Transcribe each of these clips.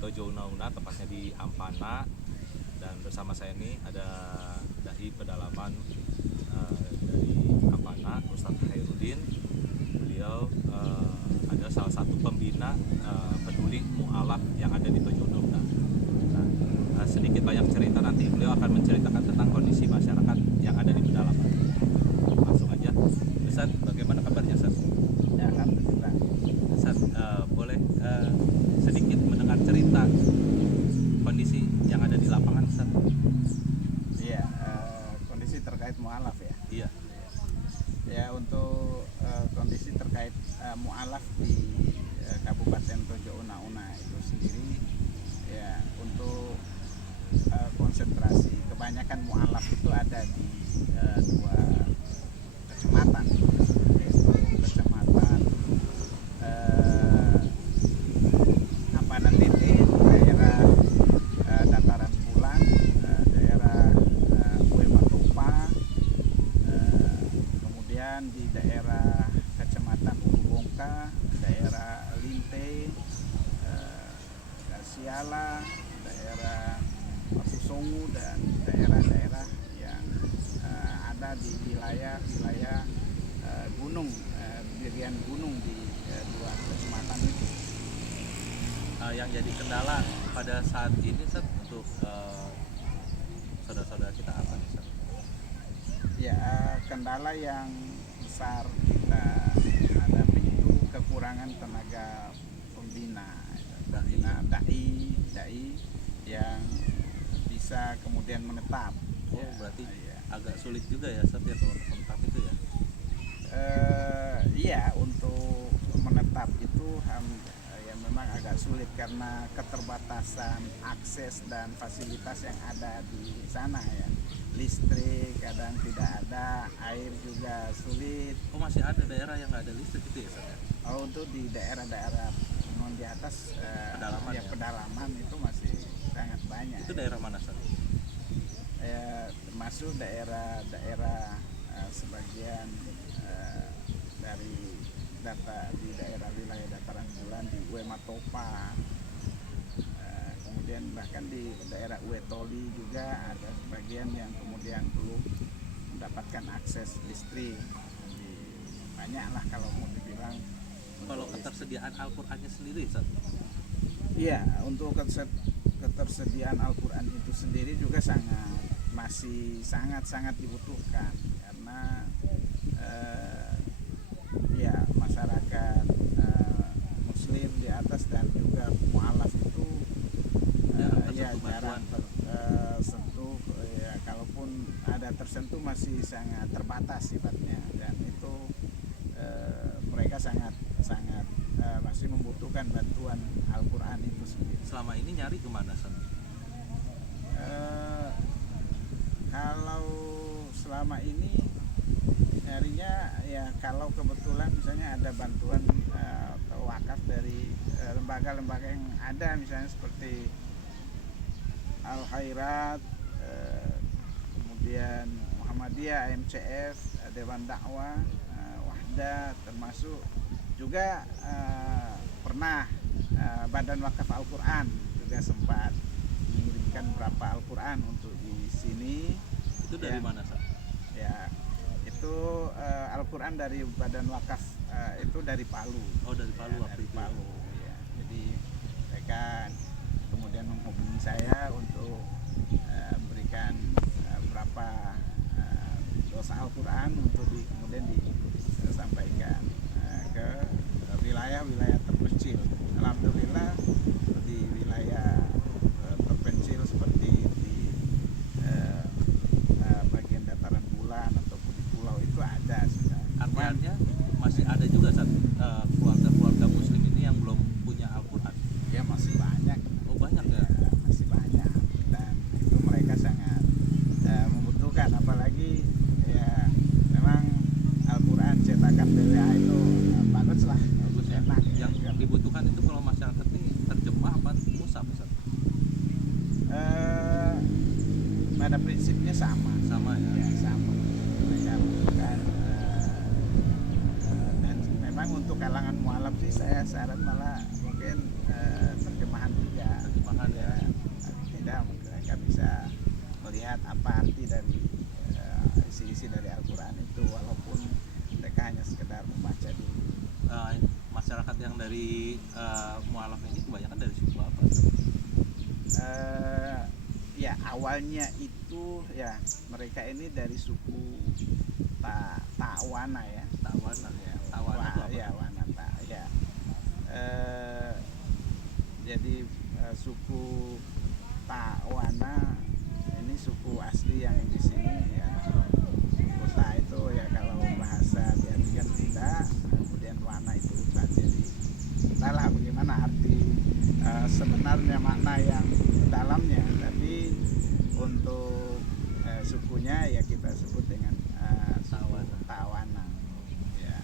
Tojo Una-Una, tepatnya di Ampana. Dan bersama saya ini ada dai pedalaman dari Ampana, Ustadz Khairuddin. Beliau ada salah satu pembina peduli mu'alaf yang ada di Tojo Una-Una. Nah, sedikit banyak cerita nanti beliau akan menceritakan tentang kondisi masyarakat yang ada di pedalaman. Langsung aja, Ustadz, bagaimana kabarnya, Ustadz? Ya, alhamdulillah. Ustadz, boleh sedikit mendengar cerita kondisi yang ada di lapangan, Ustadz? Iya, kondisi terkait mu'alaf ya. Iya. Ya, untuk kondisi terkait mu'alaf di Kabupaten Tojo Una-Una itu sendiri, ya untuk konsentrasi kebanyakan mu'alaf itu ada di dua kecamatan, yaitu kecamatan Ampana Tete, daerah Dataran Bulan, daerah Uematopa, kemudian di daerah Kecamatan Urubongka, daerah Linte, Siala, daerah Pakusongu, dan daerah-daerah yang ada di wilayah gunung, bagian gunung di dua kecamatan itu. Yang jadi kendala pada saat ini, Ustadz, untuk saudara-saudara kita apa nih, Ustadz? Ya, kendala yang besar kita hadapi itu kekurangan tenaga pembina dai yang bisa kemudian menetap. Oh, Ya, berarti ya. agak sulit juga ya, Ustadz, ya, kalau menetap itu ya? Iya, untuk menetap itu ya memang agak sulit karena keterbatasan akses dan fasilitas yang ada di sana ya. Listrik kadang tidak ada, air juga sulit. Oh, masih ada daerah yang nggak ada listrik itu ya, Ustadz, ya? Oh, untuk di daerah-daerah non di atas Pedalaman ya? pedalaman itu masih sangat banyak. Itu daerah mana, Ustadz? Termasuk daerah-daerah sebagian dari di daerah wilayah Dataran Bulan di Uematopa, kemudian bahkan di daerah Uetoli juga ada sebagian yang kemudian belum mendapatkan akses listrik. Jadi banyak lah kalau mau dibilang. Kalau ketersediaan Al-Qur'annya sendiri, Ustadz? Iya, untuk ketersediaan Al-Quran itu sendiri juga masih sangat dibutuhkan karena ya masyarakat Muslim di atas dan juga mu'alaf itu jarang tersentuh, ya kalaupun ada tersentuh masih sangat terbatas sifatnya, dan itu mereka sangat masih membutuhkan bantuan Al-Quran itu sendiri. Selama ini nyari kemana, Ustadz? Kalau selama ini nyarinya ya kalau kebetulan misalnya ada bantuan atau wakaf dari lembaga-lembaga yang ada, misalnya seperti Al Khairat, kemudian Muhammadiyah, MCF, Dewan Dakwah, Wahda, termasuk juga pernah Badan Wakaf Al-Quran juga sempat mengirimkan beberapa Al-Quran untuk di sini. Itu dari mana, Ustadz? Ya, itu Al-Quran dari Badan Wakaf itu dari Palu. Oh, dari Palu, Ya, dari itu. Palu. Ya. Jadi mereka kemudian menghubungi saya untuk berikan beberapa dosa Al-Quran untuk kemudian disampaikan ke wilayah-wilayah terpencil. Alhamdulillah di wilayah terpencil seperti di bagian Dataran Bulan ataupun di pulau itu ada sudah. Artinya masih ada juga, Ustadz, keluarga-keluarga Muslim ini yang belum punya Al-Quran? Ya masih banyak. Oh, banyak ya? Masih banyak, dan itu mereka sangat membutuhkan, apalagi ya memang Al-Quran cetakan BWA itu bagus lah, Bagus ya? enak. Yang dibutuhkan itu kalau masyarakat ini terjemah apa mushaf, Ustadz? Pada prinsipnya sama ya? ya, sama. Mereka bukan dan memang untuk kalangan mualaf sih saya syarat malah mungkin terjemahan juga. mualaf ini kebanyakan dari suku apa? Ya awalnya itu ya mereka ini dari suku Tawana ya. Tawana ya. Tawana itu apa? Ya Wanata ya. Jadi suku Tawana ini suku asli yang di sini ya. Kota itu ya kalau bahasa diartikan tidak, kemudian Wana itu hutan. Jadi entahlah bagaimana arti sebenarnya makna yang dalamnya, tapi untuk sukunya ya kita sebut dengan Tawana ya.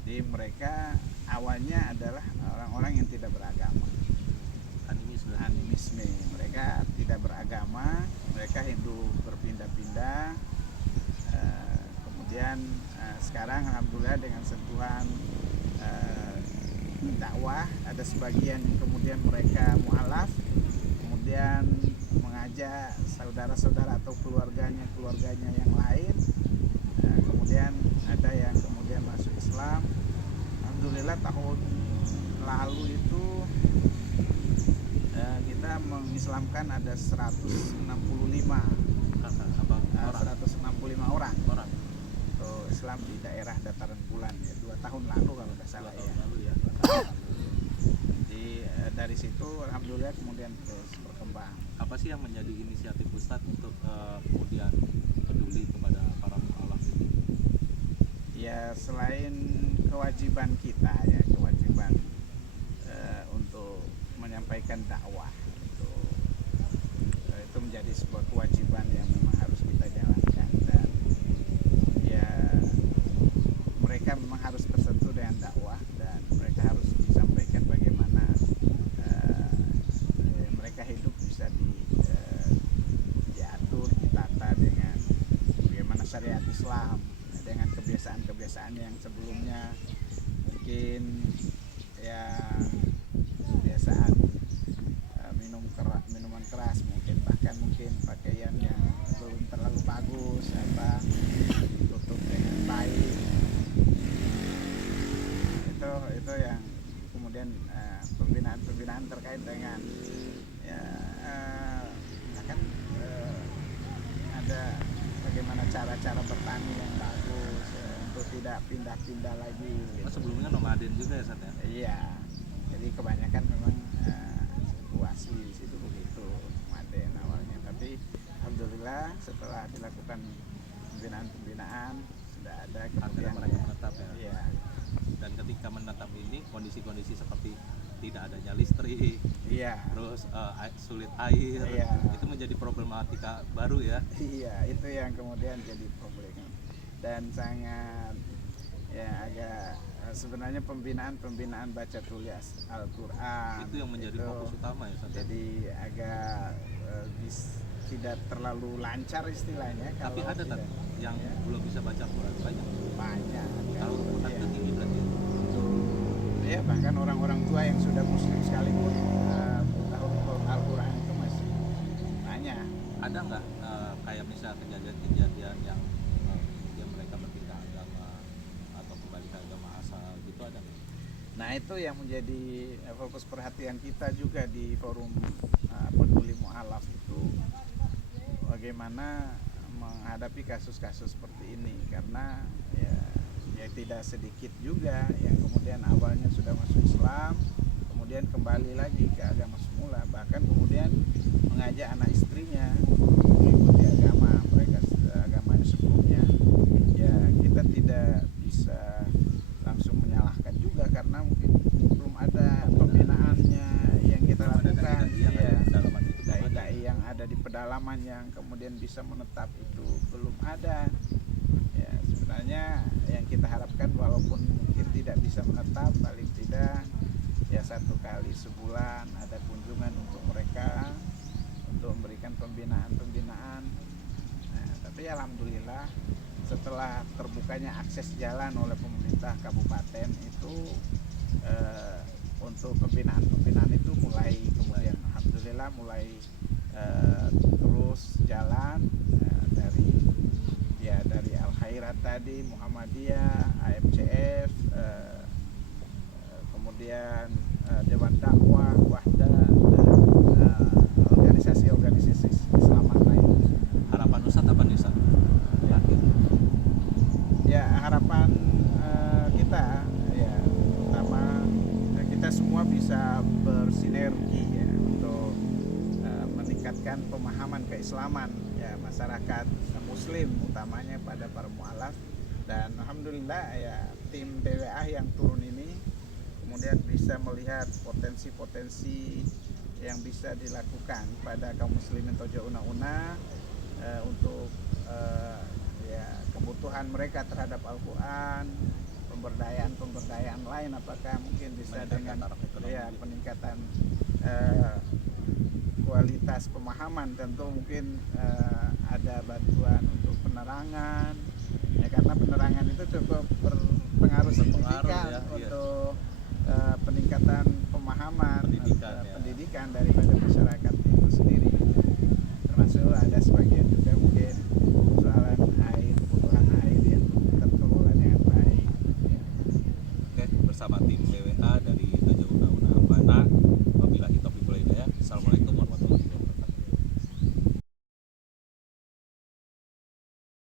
Jadi mereka awalnya adalah orang-orang yang tidak beragama, animisme. Mereka tidak beragama, mereka hidup berpindah-pindah. Kemudian sekarang alhamdulillah dengan sentuhan dakwah, ada sebagian yang kemudian mereka mualaf, kemudian mengajak saudara-saudara atau keluarganya yang lain. Kemudian ada yang kemudian masuk Islam. Alhamdulillah tahun lalu itu kita mengislamkan ada 165 orang untuk Islam di daerah Dataran Bulan ya, 2 tahun lalu kalau tidak salah ya. Jadi dari situ alhamdulillah kemudian terus berkembang. Apa sih yang menjadi inisiatif Ustadz untuk kemudian peduli kepada para mualaf ini? Ya selain kewajiban kita ya, kewajiban untuk menyampaikan dakwah itu menjadi sebuah kewajiban yang memang harus kita jalankan, dan ya mereka memang harus tersentuh dengan dakwah, dan mereka harus disampaikan bagaimana mereka hidup bisa diatur, ditata dengan bagaimana syariat Islam, dengan kebiasaan-kebiasaan yang sebelumnya mungkin ya kebiasaan minuman keras, mungkin pakaian yang belum terlalu bagus, tutup dengan baik. Itu yang kemudian pembinaan terkait dengan ya akan ada bagaimana cara-cara bertani yang bagus untuk tidak pindah-pindah lagi gitu. Sebelumnya nomaden juga ya Ustadz ya? Iya, jadi kebanyakan memang suku asli di situ begitu, nomaden awalnya. Tapi alhamdulillah setelah dilakukan pembinaan sudah ada kemudian mereka menetap ya. Iya. Dan ketika menetap ini kondisi-kondisi seperti tidak adanya listrik, Iya. terus sulit air, Iya. itu menjadi problematika baru ya. Iya, itu yang kemudian jadi problem dan sangat ya agak sebenarnya pembinaan baca tulis Al-Quran Itu yang menjadi fokus utama ya Ustadz. Jadi agak tidak terlalu lancar istilahnya. Tapi ada kan yang ya, belum bisa baca Al-Quran banyak. Kalau Al-Quran itu tinggi berarti. Ya bahkan orang-orang tua yang sudah muslim sekalipun tahu Al-Quran itu masih banyak. Ada nggak kayak misal kejadian-kejadian yang mereka berpindah agama atau kembali ke agama asal gitu, ada nggak? Nah itu yang menjadi fokus perhatian kita juga di forum peduli mualaf itu, bagaimana menghadapi kasus-kasus seperti ini, karena ya tidak sedikit juga yang kemudian awalnya sudah masuk Islam kemudian kembali lagi ke agama semula, bahkan kemudian mengajak anak istrinya mengikuti agama mereka, agamanya sebelumnya. Ya kita tidak bisa langsung menyalahkan juga karena mungkin belum ada pembinaannya yang kita lakukan. Dai yang ada di pedalaman yang kemudian bisa menetap itu belum ada. Ya sebenarnya yang kita harapkan walaupun mungkin tidak bisa menetap, paling tidak ya 1 kali sebulan ada kunjungan untuk mereka untuk memberikan pembinaan. Nah, tapi alhamdulillah setelah terbukanya akses jalan oleh pemerintah kabupaten itu untuk pembinaan itu mulai kemudian alhamdulillah mulai terus jalan dari Al Khairat tadi, Muhammadiyah, AMCF, kemudian Dewan Dakwah, Wahda, dan organisasi-organisasi Islam lain. Harapan Ustadz apa nih Ustadz? Terakhir. Ya, harapan kita ya pertama kita semua bisa bersinergi ya untuk meningkatkan pemahaman keislaman ya masyarakat muslim utamanya pada para mualaf, dan alhamdulillah ya tim DWA yang turun ini kemudian bisa melihat potensi-potensi yang bisa dilakukan pada kaum muslimin Tojo Una-Una untuk ya kebutuhan mereka terhadap Al-Quran, pemberdayaan lain, apakah mungkin bisa dengan ya peningkatan kualitas pemahaman, tentu mungkin ada bantuan untuk penerangan ya, karena penerangan itu cukup berpengaruh signifikan ya, untuk peningkatan pemahaman pendidikan, pendidikan daripada masyarakat itu sendiri, termasuk ada sebagian